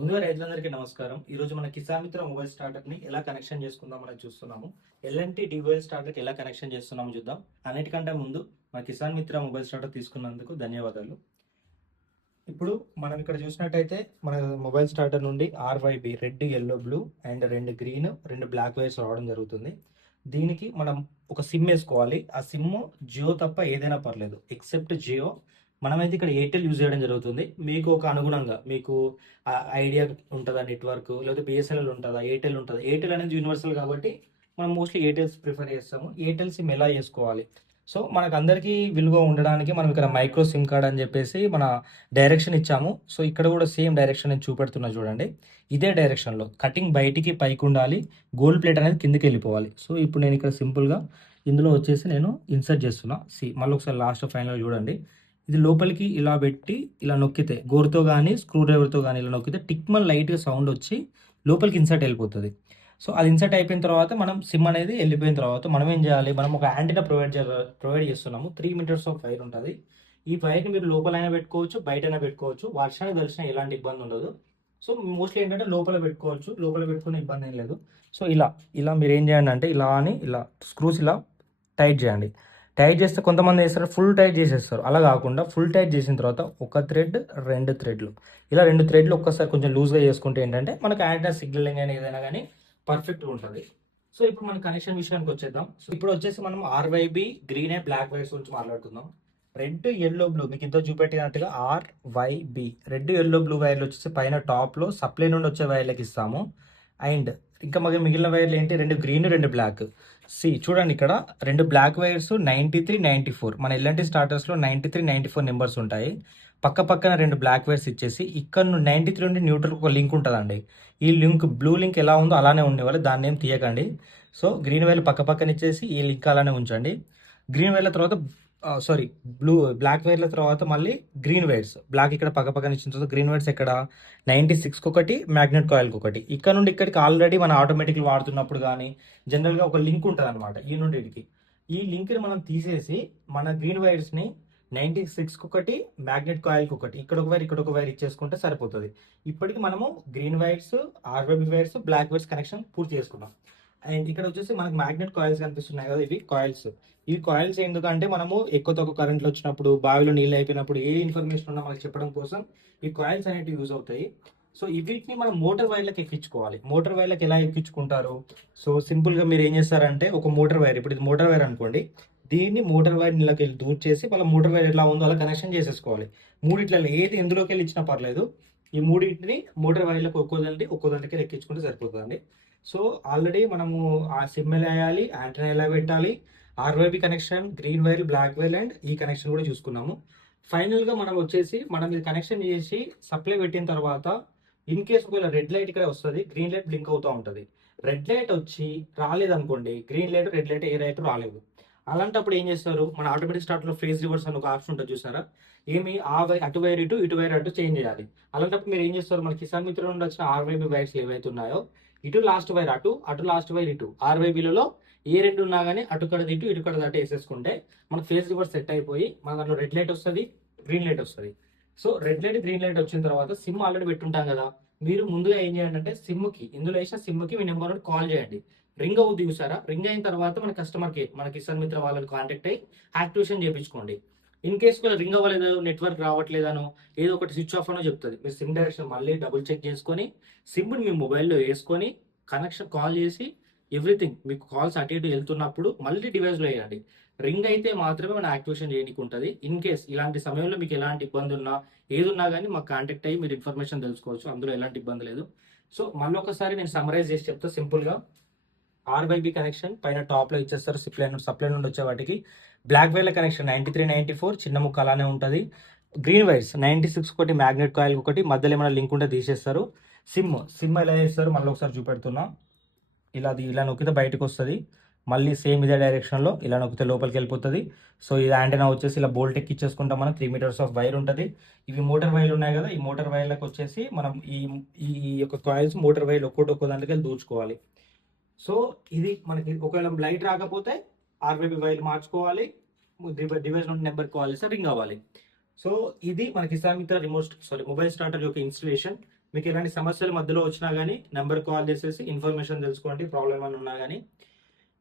ముందుగా రైతులందరికీ నమస్కారం. ఈ రోజు మన కిసాన్ మిత్ర మొబైల్ స్టార్టర్ ని ఎలా కనెక్షన్ చేసుకుందాం అనేది చూస్తున్నాము. ఎల్ఎన్టీ డివైల్ స్టార్టర్ కి ఎలా కనెక్షన్ చేస్తున్నామో చూద్దాం. అన్నిటికంటే ముందు మన కిసాన్ మిత్ర మొబైల్ స్టార్టర్ తీసుకున్నందుకు ధన్యవాదాలు. ఇప్పుడు మనం ఇక్కడ చూసినట్టయితే మన మొబైల్ స్టార్టర్ నుండి RYB red, yellow, blue and రెండు గ్రీన్, రెండు బ్లాక్ వైర్స్ రావడం జరుగుతుంది. దీనికి మనం ఒక సిమ్ వేసుకోవాలి. ఆ సిమ్ జియో తప్ప ఏదైనా పర్లేదు ఎక్సెప్ట్ జియో. మనమైతే ఇక్కడ ఎయిర్టెల్ యూజ్ చేయడం జరుగుతుంది. మీకు ఒక అనుగుణంగా మీకు ఐడియా ఉంటుందా నెట్వర్క్, లేకపోతే బిఎస్ఎన్ఎల్ ఉంటుందా, ఎయిర్టెల్ ఉంటుందా. ఎయిర్టెల్ అనేది యూనివర్సల్ కాబట్టి మనం మోస్ట్లీ ఎయిర్టెల్స్ ప్రిఫర్ చేస్తాము. ఎయిర్టెల్ సిమ్ ఎలా చేసుకోవాలి, సో మనకు అందరికీ విలువ ఉండడానికి మనం ఇక్కడ మైక్రో సిమ్ కార్డ్ అని చెప్పేసి మన డైరెక్షన్ ఇచ్చాము. సో ఇక్కడ కూడా సేమ్ డైరెక్షన్ నేను చూపెడుతున్నా చూడండి. ఇదే డైరెక్షన్లో కటింగ్ బయటికి పైకి ఉండాలి, గోల్డ్ ప్లేట్ అనేది కిందకి వెళ్ళిపోవాలి. సో ఇప్పుడు నేను ఇక్కడ సింపుల్గా ఇందులో వచ్చేసి నేను ఇన్సర్ట్ చేస్తున్నా. మళ్ళీ ఒకసారి లాస్ట్ ఫైనల్ చూడండి. ఇది లోపలికి ఇలా పెట్టి ఇలా నొక్కితే గోరుతో కానీ స్క్రూ డ్రైవర్తో కానీ ఇలా నొక్కితే టిక్మన్ లైట్గా సౌండ్ వచ్చి లోపలికి ఇన్సర్ట్ వెళ్ళిపోతుంది. సో అది ఇన్సర్ట్ అయిపోయిన తర్వాత మనం సిమ్ అనేది వెళ్ళిపోయిన తర్వాత మనం ఏం చేయాలి, మనం ఒక యాంటీనా ప్రొవైడ్ చేస్తున్నాము. 3 మీటర్స్ ఆఫ్ వైర్ ఉంటుంది. ఈ వైర్ని మీరు లోపలైనా పెట్టుకోవచ్చు, బయటైనా పెట్టుకోవచ్చు. వర్షానికి తెలిసిన ఎలాంటి ఇబ్బంది ఉండదు. సో మోస్ట్లీ ఏంటంటే లోపల పెట్టుకోవచ్చు, లోపల పెట్టుకునే ఇబ్బంది ఏం లేదు. సో ఇలా ఇలా మీరు ఏం చేయండి అంటే ఇలా అని ఇలా స్క్రూస్ ఇలా టైట్ చేయండి. టైట్ చేస్తే కొంతమంది వేస్తారు ఫుల్ టైట్ చేసేస్తారు. అలా కాకుండా ఫుల్ టైట్ చేసిన తర్వాత ఒక థ్రెడ్, రెండు థ్రెడ్లు, ఇలా రెండు థ్రెడ్లు ఒక్కసారి కొంచెం లూజ్గా చేసుకుంటే ఏంటంటే మనకు యాంటీనా సిగ్నలింగ్ అయినా ఏదైనా కానీ పర్ఫెక్ట్గా ఉంటుంది. సో ఇప్పుడు మన కనెక్షన్ విషయానికి వచ్చేద్దాం. సో ఇప్పుడు వచ్చేసి మనం RYB green and black wires గురించి మాట్లాడుకుందాం. రెడ్, ఎల్లో, బ్లూ మీకు ఇంత చూపెట్టినట్టుగా ఆర్వైబి రెడ్, ఎల్లో, బ్లూ వైర్లు వచ్చేసి పైన టాప్లో సప్లై నుండి వచ్చే వైర్లకి ఇస్తాము. అండ్ ఇంకా మిగిలిన వైర్లు ఏంటి, రెండు గ్రీన్, రెండు బ్లాక్. చూడండి ఇక్కడ రెండు బ్లాక్ వైర్స్ 93, 94. మన ఎల్ఎన్టీ స్టార్టర్స్లో 93, 94 నెంబర్స్ ఉంటాయి. పక్క పక్కన రెండు బ్లాక్ వైర్స్ ఇచ్చేసి ఇక్కడ 93 నుండి న్యూట్రల్ ఒక లింక్ ఉంటుందండి. ఈ లింక్ బ్లూ లింక్ ఎలా ఉందో అలానే ఉండేవాళ్ళు, దాన్ని ఏం తీయకండి. సో గ్రీన్ వైర్లు పక్క పక్కన ఇచ్చేసి ఈ లింక్ అలానే ఉంచండి. గ్రీన్ వైర్ల తర్వాత బ్లాక్ వైర్ల తర్వాత మళ్ళీ గ్రీన్ వైర్స్, బ్లాక్ ఇక్కడ పక్క పక్కన ఇచ్చిన తర్వాత గ్రీన్ వైర్స్ ఎక్కడ 96కి ఒకటి, మ్యాగ్నెట్ కాయిల్కి ఒకటి. ఇక్కడ నుండి ఇక్కడికి ఆల్రెడీ మన ఆటోమేటిక్గా వాడుతున్నప్పుడు కానీ జనరల్గా ఒక లింక్ ఉంటుంది అనమాట. ఈ నుండి ఇడికి ఈ లింక్ని మనం తీసేసి మన గ్రీన్ వైర్స్ని 96కి ఒకటి, మ్యాగ్నెట్ కాయిల్కి ఒకటి, ఇక్కడ ఒక వైర్ ఇక్కడ ఒక వైర్ ఇచ్చేసుకుంటే సరిపోతుంది. ఇప్పటికి మనము green wires, RYB wires, black wires connection పూర్తి చేసుకున్నాం. అండ్ ఇక్కడ వచ్చేసి మనకు మ్యాగ్నెట్ కాయిల్స్ కనిపిస్తున్నాయి కదా, ఇవి కాయిల్స్. ఈ కాయిల్స్ ఎందుకంటే మనము ఎక్కువ తక్కువ కరెంట్లు వచ్చినప్పుడు, బావిలో నీళ్ళు అయిపోయినప్పుడు ఏ ఇన్ఫర్మేషన్ ఉన్నా మనకి చెప్పడం కోసం ఈ కాయిల్స్ అనేవి యూజ్ అవుతాయి. సో వీటిని మనం మోటార్ వైర్లకు ఎక్కించుకోవాలి. మోటార్ వైర్లకు ఎలా ఎక్కించుకుంటారు, సో సింపుల్గా మీరు ఏం చేస్తారంటే ఒక మోటార్ వైర్, ఇప్పుడు ఇది మోటార్ వైర్ అనుకోండి, దీన్ని మోటార్ వైర్ ఇళ్ళకి వెళ్ళి దూర్ చేసి మళ్ళీ మోటార్ వైర్ ఎలా ఉందో అలా కనెక్షన్ చేసేసుకోవాలి. మూడిట్లలో ఏది ఎందులోకి వెళ్ళి ఇచ్చినా పర్లేదు. ఈ మూడింటిని మోటార్ వైర్లకు ఒక్కో దానికి ఎక్కించుకుంటే సరిపోతుందండి. సో ఆల్రెడీ మనము ఆ సిమ్ ఎలా వేయాలి, యాంటెనా ఎలా పెట్టాలి, RYB connection, green wire, black wire and ఈ కనెక్షన్ కూడా చూసుకున్నాము. ఫైనల్గా మనం వచ్చేసి మనం ఇది కనెక్షన్ చేసి సప్లై పెట్టిన తర్వాత ఇన్ కేస్ ఒకవేళ రెడ్ లైట్ ఇక్కడ వస్తుంది, గ్రీన్ లైట్ బ్లింక్ అవుతూ ఉంటుంది. రెడ్ లైట్ వచ్చి రాలేదనుకోండి, గ్రీన్ లైట్, రెడ్ లైట్ ఏ లైట్ రాలేదు, అలాంటప్పుడు ఏం చేస్తారు, మన ఆటోమేటిక్ స్టార్ట్లో ఫేజ్ రివర్స్ అని ఒక ఆప్షన్ ఉంటుంది చూసారా, ఏమి ఆ వైర్ అటు వైర్ ఇటు, ఇటు వైర్ అటు చేంజ్ చేయాలి. అలాంటప్పుడు మీరు ఏం చేస్తారు, మన కిసాన్ మిత్ర నుండి వచ్చిన ఆర్వైబి వైర్స్ ఏవైతే ఉన్నాయో ఇటు లాస్ట్ వైర్ అటు, అటు లాస్ట్ వైర్ ఇటు, ఆర్వైబిలలో ఏ రెండు ఉన్నా కానీ అటు కడది ఇటు, ఇటు కడది అటు వేసేసుకుంటే మన ఫేజ్ రివర్స్ సెట్ అయిపోయి మన దాంట్లో రెడ్ లైట్ వస్తుంది, గ్రీన్ లైట్ వస్తుంది. So red light, green light వచ్చిన తర్వాత సిమ్ ఆల్రెడీ పెట్టుంటాం కదా, మీరు ముందుగా ఏం చేయండి అంటే సిమ్కి, ఇందులో వేసిన సిమ్కి మీ నెంబర్ నుండి కాల్ చేయండి. రింగ్ అవుద్ది చూసారా, రింగ్ అయిన తర్వాత మన కస్టమర్కి, మన కిసాన్ మిత్ర వాళ్ళని కాంటాక్ట్ అయ్యి యాక్టివేషన్ చేయించుకోండి. ఇన్ కేస్ కూడా రింగ్ అవ్వలేదు, నెట్వర్క్ రావట్లేదనో, ఏదో ఒకటి స్విచ్ ఆఫ్ అనో చెప్తుంది. మీరు సిమ్ డైరెక్షన్ మళ్ళీ డబుల్ చెక్ చేసుకొని సిమ్ని మీ మొబైల్లో వేసుకొని కనెక్షన్ కాల్ చేసి ఎవ్రీథింగ్ మీకు కాల్స్ అటు ఇటు వెళ్తున్నప్పుడు మళ్ళీ డివైస్లో వేయండి. రింగ్ అయితే మాత్రమే మనం యాక్టివేషన్ చేయడానికి ఉంటుంది. ఇన్ కేస్ ఇలాంటి సమయంలో మీకు ఎలాంటి ఇబ్బంది ఉన్నా ఏదున్నా కానీ మాకు కాంటాక్ట్ అయ్యి మీరు ఇన్ఫర్మేషన్ తెలుసుకోవచ్చు, అందులో ఎలాంటి ఇబ్బంది లేదు. సో మళ్ళీ ఒకసారి నేను సమరైజ్ చేసి చెప్తా సింపుల్గా. ఆర్వైబి కనెక్షన్ పైన టాప్లో ఇచ్చేస్తారు, సప్లై నుండి వచ్చే వాటికి. బ్లాక్ వైర్ల కనెక్షన్ 93, 94 చిన్న ముక్క అలానే ఉంటుంది. గ్రీన్ వైర్స్ 96 ఒకటి, మ్యాగ్నెట్ కాయిల్ ఒకటి, మధ్యలో ఏమైనా లింక్ ఉంటే తీసేస్తారు. సిమ్ ఎలా చేస్తారు మళ్ళీ ఒకసారి చూపెడుతున్నా. ఇలా నొక్కితే బయటకు వస్తుంది, మళ్ళీ సేమ్ ఇదే డైరెక్షన్లో ఇలా నొక్కితే లోపలికి వెళ్ళిపోతుంది. సో ఇది యాంటెనా వచ్చేసి ఇలా బోల్ట్ ఎక్కిచ్చేసుకుంటాం. మనం 3 మీటర్స్ ఆఫ్ వైర్ ఉంటుంది. ఇవి మోటార్ వైర్లు ఉన్నాయి కదా, ఈ మోటార్ వైర్లకు వచ్చేసి మనం ఈ యొక్క కాయిల్స్ మోటార్ వైర్లు ఒక్కో దాంట్లోకి వెళ్ళి దూర్చుకోవాలి. సో ఇది మనకి ఒకవేళ లైట్ రాకపోతే ఆర్వైబి వైర్ మార్చుకోవాలి, డివైస్ నుండి నెంబర్ కాల్ చేస్తే రింగ్ అవ్వాలి. సో ఇది మన కిసాన్ మిత్ర మొబైల్ స్టార్టర్ యొక్క ఇన్స్టలేషన్. మీకు ఎలాంటి సమస్యలు మధ్యలో వచ్చినా కానీ నెంబర్ కాల్ చేసేసి ఇన్ఫర్మేషన్ తెలుసుకోండి, ప్రాబ్లమ్ ఏమైనా ఉన్నా కానీ.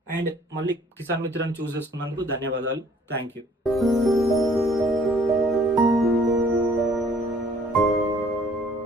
అండ్ మళ్ళీ కిసాన్ మిత్రాన్ని చూస్ చేసుకున్నందుకు ధన్యవాదాలు. Thank you.